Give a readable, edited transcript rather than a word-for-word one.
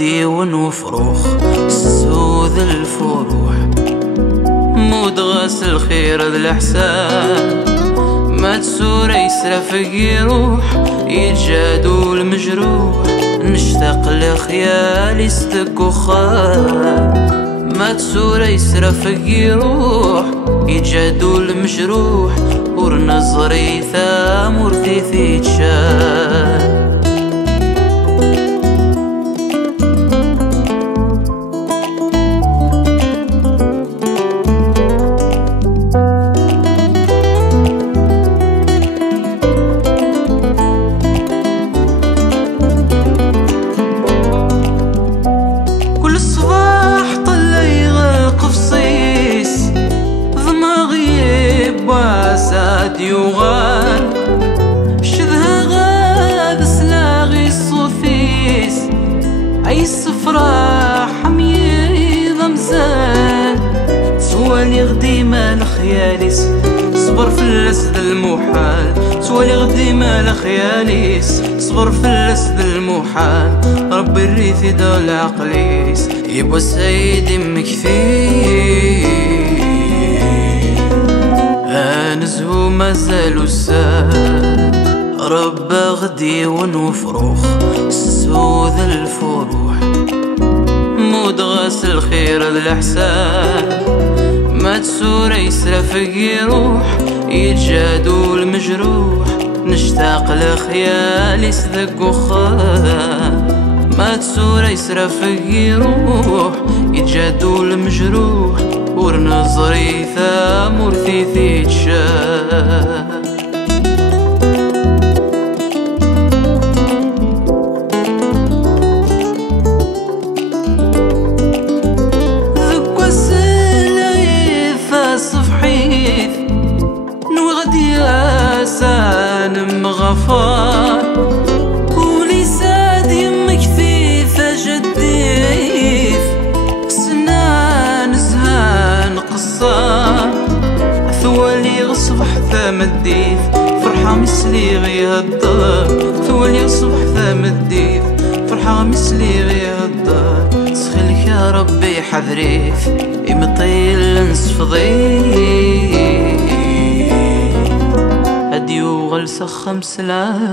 غدي ونفروخ سود الفروح مود غاس الخير ذا الحسان ما تسور يسرف يروح يجادو المجروح نشتاق لخيالي ستك وخان ما تسور يسرف يروح يجادو المجروح ورنظري ثام ورثيثي تشان يوغان شذها غاد سلاغي الصوفيس اي صفرة حميضة مزان سوالي غدي مال خياليس صبر في الاسد المحال سوالي غدي مال خياليس صبر في الاسد المحال ربي الريث دول عقليس يبو سيدي مكفي نزهو مازالو سال رب غدي ونفروخ سود الفروح مود غاس الخير ذا الحسان ما تسور يسرف يروح يجادو المجروح نشتاق لخيالي صدق وخان ما تسور يسرف يروح يجادو المجروح ورنظري ثام ورثيثي تشان ذك وسلاي فصفحيث نوغدي سان مغفار كولي ساد يمك في فجديث سنان زهان قصار ثوالي غصبح ثام الديث فرحة مثلي غيها الدار ثوالي غصبح ثام الديث فرحة مثلي غيها الدار سخلك يا ربي حذريث يمطيل نصفضيث هديو غلسة خمس العجلات